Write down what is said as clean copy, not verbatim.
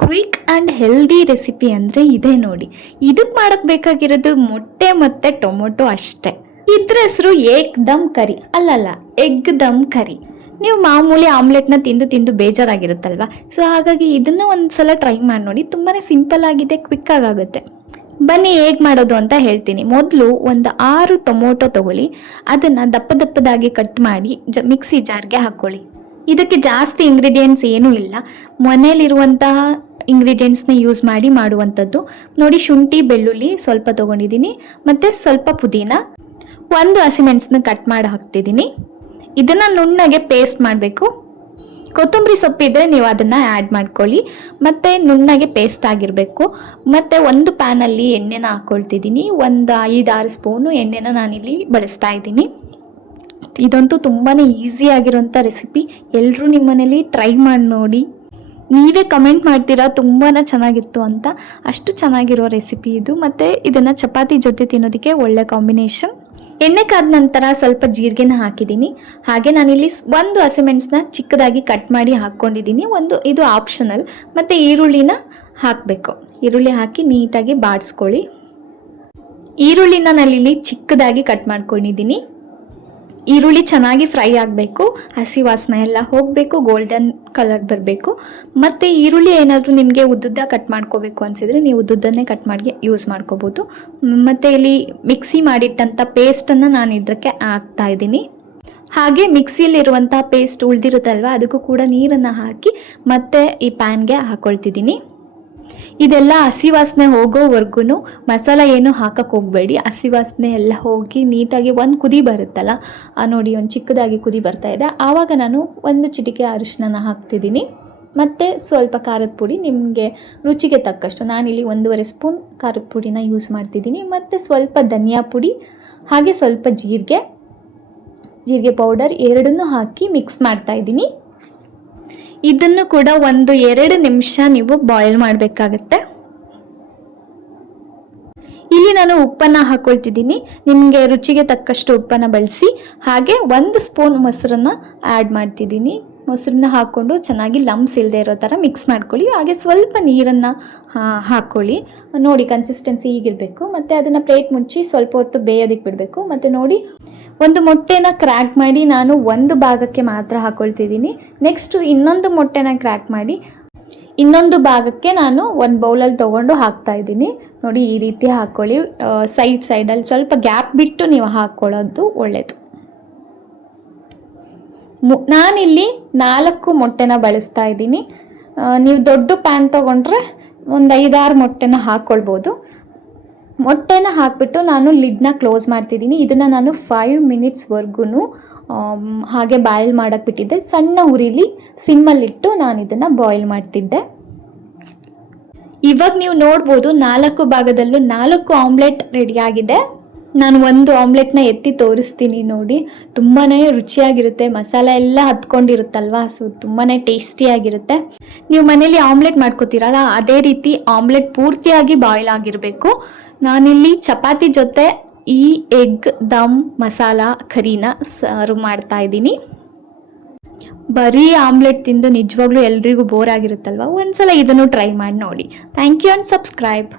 Quick and healthy recipe ಅಂದರೆ ಇದೇ ನೋಡಿ. ಇದಕ್ಕೆ ಮಾಡೋಕ್ಕೆ ಬೇಕಾಗಿರೋದು ಮೊಟ್ಟೆ ಮತ್ತು ಟೊಮೊಟೊ ಅಷ್ಟೇ. ಇದ್ರ ಹೆಸರು ಏಕ್ ದಮ್ ಕರಿ, ಅಲ್ಲಲ್ಲ ಎಗ್ ದಮ್ ಕರಿ. ನೀವು ಮಾಮೂಲಿ ಆಮ್ಲೆಟ್ನ ತಿಂದು ತಿಂದು ಬೇಜಾರಾಗಿರುತ್ತಲ್ವ, ಸೊ ಹಾಗಾಗಿ ಇದನ್ನು ಒಂದು ಸಲ ಟ್ರೈ ಮಾಡಿ ನೋಡಿ. ತುಂಬಾ ಸಿಂಪಲ್ ಆಗಿದೆ, ಕ್ವಿಕ್ ಆಗುತ್ತೆ. ಬನ್ನಿ ಹೇಗೆ ಮಾಡೋದು ಅಂತ ಹೇಳ್ತೀನಿ. ಮೊದಲು ಒಂದು 6 ಟೊಮೊಟೊ ತಗೊಳ್ಳಿ, ಅದನ್ನು ದಪ್ಪ ದಪ್ಪದಾಗಿ ಕಟ್ ಮಾಡಿ ಮಿಕ್ಸಿ ಜಾರ್ಗೆ ಹಾಕ್ಕೊಳ್ಳಿ. ಇದಕ್ಕೆ ಜಾಸ್ತಿ ಇಂಗ್ರೀಡಿಯೆಂಟ್ಸ್ ಏನೂ ಇಲ್ಲ, ಮನೇಲಿರುವಂತಹ ಇಂಗ್ರೀಡಿಯೆಂಟ್ಸ್ನ ಯೂಸ್ ಮಾಡಿ ಮಾಡುವಂಥದ್ದು. ನೋಡಿ, ಶುಂಠಿ ಬೆಳ್ಳುಳ್ಳಿ ಸ್ವಲ್ಪ ತೊಗೊಂಡಿದ್ದೀನಿ, ಮತ್ತು ಸ್ವಲ್ಪ ಪುದೀನ, 1 ಹಸಿಮೆಣಸನ್ನ ಕಟ್ ಮಾಡಿ ಹಾಕ್ತಿದ್ದೀನಿ. ಇದನ್ನು ನುಣ್ಣಗೆ ಪೇಸ್ಟ್ ಮಾಡಬೇಕು. ಕೊತ್ತಂಬರಿ ಸೊಪ್ಪಿದ್ರೆ ನೀವು ಅದನ್ನು ಆ್ಯಡ್ ಮಾಡ್ಕೊಳ್ಳಿ, ಮತ್ತು ನುಣ್ಣಗೆ ಪೇಸ್ಟ್ ಆಗಿರಬೇಕು. ಮತ್ತು ಒಂದು ಪ್ಯಾನಲ್ಲಿ ಎಣ್ಣೆನ ಹಾಕ್ಕೊಳ್ತಿದ್ದೀನಿ. ಒಂದು 5-6 ಸ್ಪೂನು ಎಣ್ಣೆನ ನಾನಿಲ್ಲಿ ಬಳಸ್ತಾ ಇದ್ದೀನಿ. ಇದಂತೂ ತುಂಬಾ ಈಸಿಯಾಗಿರೋಂಥ ರೆಸಿಪಿ. ಎಲ್ಲರೂ ನಿಮ್ಮ ಮನೇಲಿ ಟ್ರೈ ಮಾಡಿ ನೋಡಿ. ನೀವೇ ಕಮೆಂಟ್ ಮಾಡ್ತೀರಾ ತುಂಬಾ ಚೆನ್ನಾಗಿತ್ತು ಅಂತ. ಅಷ್ಟು ಚೆನ್ನಾಗಿರೋ ರೆಸಿಪಿ ಇದು. ಮತ್ತು ಇದನ್ನು ಚಪಾತಿ ಜೊತೆ ತಿನ್ನೋದಕ್ಕೆ ಒಳ್ಳೆ ಕಾಂಬಿನೇಷನ್. ಎಣ್ಣೆ ಕಾದ ನಂತರ ಸ್ವಲ್ಪ ಜೀರಿಗೆನ ಹಾಕಿದ್ದೀನಿ. ಹಾಗೆ ನಾನಿಲ್ಲಿ 1 ಹಸಿಮೆಣಸನ್ನ ಚಿಕ್ಕದಾಗಿ ಕಟ್ ಮಾಡಿ ಹಾಕ್ಕೊಂಡಿದ್ದೀನಿ. ಇದು ಆಪ್ಷನಲ್. ಮತ್ತು ಈರುಳ್ಳಿನ ಹಾಕಬೇಕು. ಈರುಳ್ಳಿ ಹಾಕಿ ನೀಟಾಗಿ ಬಾಡಿಸ್ಕೊಳ್ಳಿ. ಈರುಳ್ಳಿನ ನಾನಿಲ್ಲಿ ಚಿಕ್ಕದಾಗಿ ಕಟ್ ಮಾಡ್ಕೊಂಡಿದ್ದೀನಿ. ಈರುಳ್ಳಿ ಚೆನ್ನಾಗಿ ಫ್ರೈ ಆಗಬೇಕು, ಹಸಿ ವಾಸನೆ ಎಲ್ಲ ಹೋಗಬೇಕು, ಗೋಲ್ಡನ್ ಕಲರ್ ಬರಬೇಕು. ಮತ್ತು ಈರುಳ್ಳಿ ಏನಾದರೂ ನಿಮಗೆ ಉದ್ದುದ್ದ ಕಟ್ ಮಾಡ್ಕೋಬೇಕು ಅನಿಸಿದರೆ ನೀವು ಉದ್ದುದ್ದನ್ನೇ ಕಟ್ ಮಾಡಿ ಯೂಸ್ ಮಾಡ್ಕೋಬೋದು. ಮತ್ತು ಇಲ್ಲಿ ಮಿಕ್ಸಿ ಮಾಡಿಟ್ಟಂಥ ಪೇಸ್ಟನ್ನು ನಾನು ಇದಕ್ಕೆ ಹಾಕ್ತಾ ಇದ್ದೀನಿ. ಹಾಗೆ ಮಿಕ್ಸಿಯಲ್ಲಿರುವಂಥ ಪೇಸ್ಟ್ ಉಳಿದಿರುತ್ತಲ್ವ, ಅದಕ್ಕೂ ಕೂಡ ನೀರನ್ನು ಹಾಕಿ ಮತ್ತೆ ಈ ಪ್ಯಾನ್ಗೆ ಹಾಕ್ಕೊಳ್ತಿದ್ದೀನಿ. ಇದೆಲ್ಲ ಹಸಿ ವಾಸನೆ ಹೋಗೋವರೆಗೂ ಮಸಾಲ ಏನು ಹಾಕಕ್ಕೆ ಹೋಗಬೇಡಿ. ಹಸಿ ವಾಸನೆ ಎಲ್ಲ ಹೋಗಿ ನೀಟಾಗಿ ಒಂದು ಕುದಿ ಬರುತ್ತಲ್ಲ, ನೋಡಿ ಒಂದು ಚಿಕ್ಕದಾಗಿ ಕುದಿ ಬರ್ತಾ ಇದೆ. ಆವಾಗ ನಾನು 1 ಚಿಟಿಕೆ ಅರಿಶಿನ ಹಾಕ್ತಿದ್ದೀನಿ. ಮತ್ತು ಸ್ವಲ್ಪ ಖಾರದ ಪುಡಿ ನಿಮಗೆ ರುಚಿಗೆ ತಕ್ಕಷ್ಟು. ನಾನಿಲ್ಲಿ 1.5 ಸ್ಪೂನ್ ಖಾರದ ಪುಡಿನ ಯೂಸ್ ಮಾಡ್ತಿದ್ದೀನಿ. ಮತ್ತು ಸ್ವಲ್ಪ ಧನಿಯಾ ಪುಡಿ, ಹಾಗೆ ಸ್ವಲ್ಪ ಜೀರಿಗೆ ಪೌಡರ್ ಎರಡನ್ನೂ ಹಾಕಿ ಮಿಕ್ಸ್ ಮಾಡ್ತಾಯಿದ್ದೀನಿ. ಇದನ್ನು ಕೂಡ 1-2 ನಿಮಿಷ ನೀವು ಬಾಯ್ಲ್ ಮಾಡಬೇಕಾಗತ್ತೆ. ಇಲ್ಲಿ ನಾನು ಉಪ್ಪನ್ನು ಹಾಕ್ಕೊಳ್ತಿದ್ದೀನಿ. ನಿಮಗೆ ರುಚಿಗೆ ತಕ್ಕಷ್ಟು ಉಪ್ಪನ್ನು ಬಳಸಿ. ಹಾಗೆ 1 ಸ್ಪೂನ್ ಮೊಸರನ್ನು ಆ್ಯಡ್ ಮಾಡ್ತಿದ್ದೀನಿ. ಮೊಸರನ್ನ ಹಾಕ್ಕೊಂಡು ಚೆನ್ನಾಗಿ ಲಂಪ್ಸ್ ಇಲ್ಲದೆ ಇರೋ ಥರ ಮಿಕ್ಸ್ ಮಾಡ್ಕೊಳ್ಳಿ. ಹಾಗೆ ಸ್ವಲ್ಪ ನೀರನ್ನು ಹಾಕ್ಕೊಳ್ಳಿ. ನೋಡಿ, ಕನ್ಸಿಸ್ಟೆನ್ಸಿ ಹೀಗಿರಬೇಕು. ಮತ್ತು ಅದನ್ನು ಪ್ಲೇಟ್ ಮುಚ್ಚಿ ಸ್ವಲ್ಪ ಹೊತ್ತು ಬೇಯೋದಕ್ಕೆ ಬಿಡಬೇಕು. ಮತ್ತು ನೋಡಿ, ಒಂದು ಮೊಟ್ಟೆನ ಕ್ರ್ಯಾಕ್ ಮಾಡಿ ನಾನು 1 ಭಾಗಕ್ಕೆ ಮಾತ್ರ ಹಾಕ್ಕೊಳ್ತಿದ್ದೀನಿ. ನೆಕ್ಸ್ಟು ಇನ್ನೊಂದು ಮೊಟ್ಟೆನ ಕ್ರ್ಯಾಕ್ ಮಾಡಿ ಇನ್ನೊಂದು ಭಾಗಕ್ಕೆ ನಾನು 1 ಬೌಲಲ್ಲಿ ತೊಗೊಂಡು ಹಾಕ್ತಾಯಿದ್ದೀನಿ. ನೋಡಿ, ಈ ರೀತಿ ಹಾಕ್ಕೊಳ್ಳಿ. ಸೈಡಲ್ಲಿ ಸ್ವಲ್ಪ ಗ್ಯಾಪ್ ಬಿಟ್ಟು ನೀವು ಹಾಕ್ಕೊಳ್ಳೋದು ಒಳ್ಳೆಯದು. ನಾನಿಲ್ಲಿ 4 ಮೊಟ್ಟೆನ ಬಳಸ್ತಾ ಇದ್ದೀನಿ. ನೀವು ದೊಡ್ಡ ಪ್ಯಾನ್ ತೊಗೊಂಡ್ರೆ ಒಂದು 5-6 ಮೊಟ್ಟೆನ ಹಾಕ್ಕೊಳ್ಬೋದು. ಮೊಟ್ಟೆನ ಹಾಕಿಬಿಟ್ಟು ನಾನು ಲಿಡ್ನ ಕ್ಲೋಸ್ ಮಾಡ್ತಿದ್ದೀನಿ. ಇದನ್ನು ನಾನು 5 ಮಿನಿಟ್ಸ್ವರೆಗೂ ಹಾಗೆ ಬಾಯ್ಲ್ ಮಾಡೋಕ್ಕೆ ಬಿಟ್ಟಿದ್ದೆ. ಸಣ್ಣ ಉರಿಲಿ ಸಿಮ್ಮಲ್ಲಿಟ್ಟು ನಾನು ಇದನ್ನು ಬಾಯ್ಲ್ ಮಾಡ್ತಿದ್ದೆ. ಇವಾಗ ನೀವು ನೋಡ್ಬೋದು 4 ಭಾಗದಲ್ಲೂ 4 ಆಮ್ಲೆಟ್ ರೆಡಿಯಾಗಿದೆ. ನಾನು 1 ಆಮ್ಲೆಟ್ನ ಎತ್ತಿ ತೋರಿಸ್ತೀನಿ ನೋಡಿ. ತುಂಬಾ ರುಚಿಯಾಗಿರುತ್ತೆ, ಮಸಾಲ ಎಲ್ಲ ಹತ್ಕೊಂಡಿರುತ್ತಲ್ವ, ಸೊ ತುಂಬಾ ಟೇಸ್ಟಿಯಾಗಿರುತ್ತೆ. ನೀವು ಮನೇಲಿ ಆಮ್ಲೆಟ್ ಮಾಡ್ಕೋತೀರಲ್ಲ, ಅದೇ ರೀತಿ ಆಮ್ಲೆಟ್ ಪೂರ್ತಿಯಾಗಿ ಬಾಯ್ಲ್ ಆಗಿರಬೇಕು. ನಾನಿಲ್ಲಿ ಚಪಾತಿ ಜೊತೆ ಈ ಎಗ್ ದಮ್ ಮಸಾಲ ಕರಿನ ಸರ್ವ್ ಮಾಡ್ತಾ ಇದ್ದೀನಿ. ಬರೀ ಆಮ್ಲೆಟ್ ತಿಂದು ನಿಜವಾಗ್ಲೂ ಎಲ್ರಿಗೂ ಬೋರ್ ಆಗಿರುತ್ತಲ್ವ, ಒಂದ್ಸಲ ಇದನ್ನು ಟ್ರೈ ಮಾಡಿ ನೋಡಿ. Thank you and subscribe.